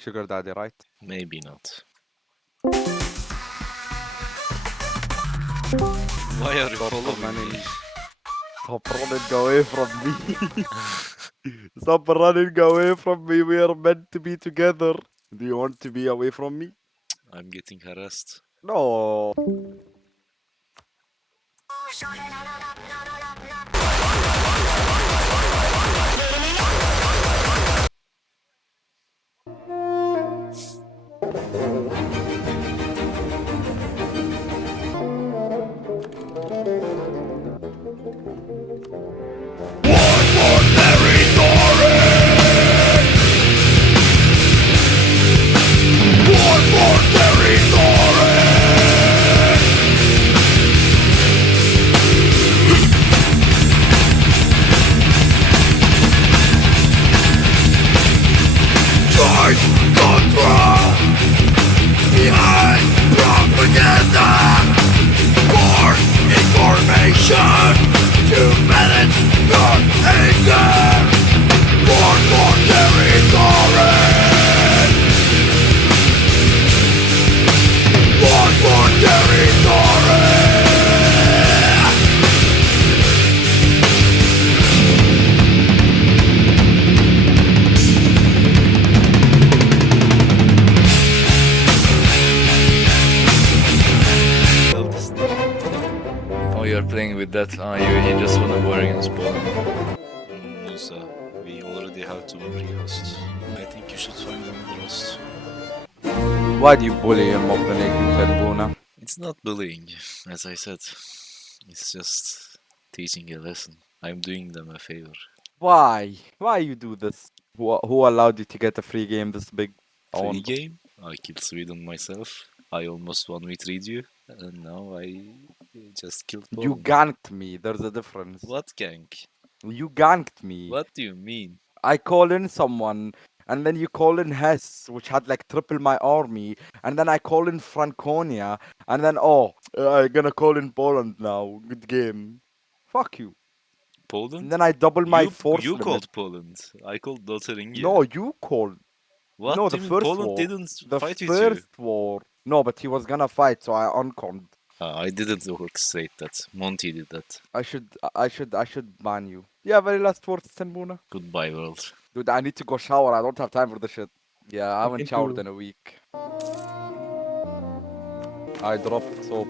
sugar daddy, right? Maybe not. Why are you Stop following me? running. Stop running away from me. Stop running away from me. We are meant to be together. Do you want to be away from me? I'm getting harassed. No. Control behind propaganda for information to manage your anger. War for territory. War for territory. Eldest. Oh, you're playing with that. You just want to war against Poland. Musa, we already have two pre-hosts. I think you should find another host. Why do you bully him off the nation, Tenbuna? It's not bullying, as I said. It's just teaching a lesson. I'm doing them a favor. Why? Why you do this? Who allowed you to get a free game this big? Free game? I killed Sweden myself. I almost won with you, and now I just killed You Poland. ganked me. There's a difference. What gank? You ganked me. What do you mean? I call in someone, and then you call in Hess, which had like triple my army, and then I call in Franconia, and then I'm gonna call in Poland now. Good game. Fuck you. And Poland? then I double my force You limit. called Poland. I called Lotharingia. No, you called. What No, do the you mean first Poland war. didn't The fight with you? first war. No, but he was gonna fight, so I unconned. I didn't orchestrate that. Monty did that. I should ban you. Yeah, very last words, Tenbuna. Goodbye, world. Dude, I need to go shower. I don't have time for this shit. Yeah, I haven't Me showered too. in a week. I dropped soap.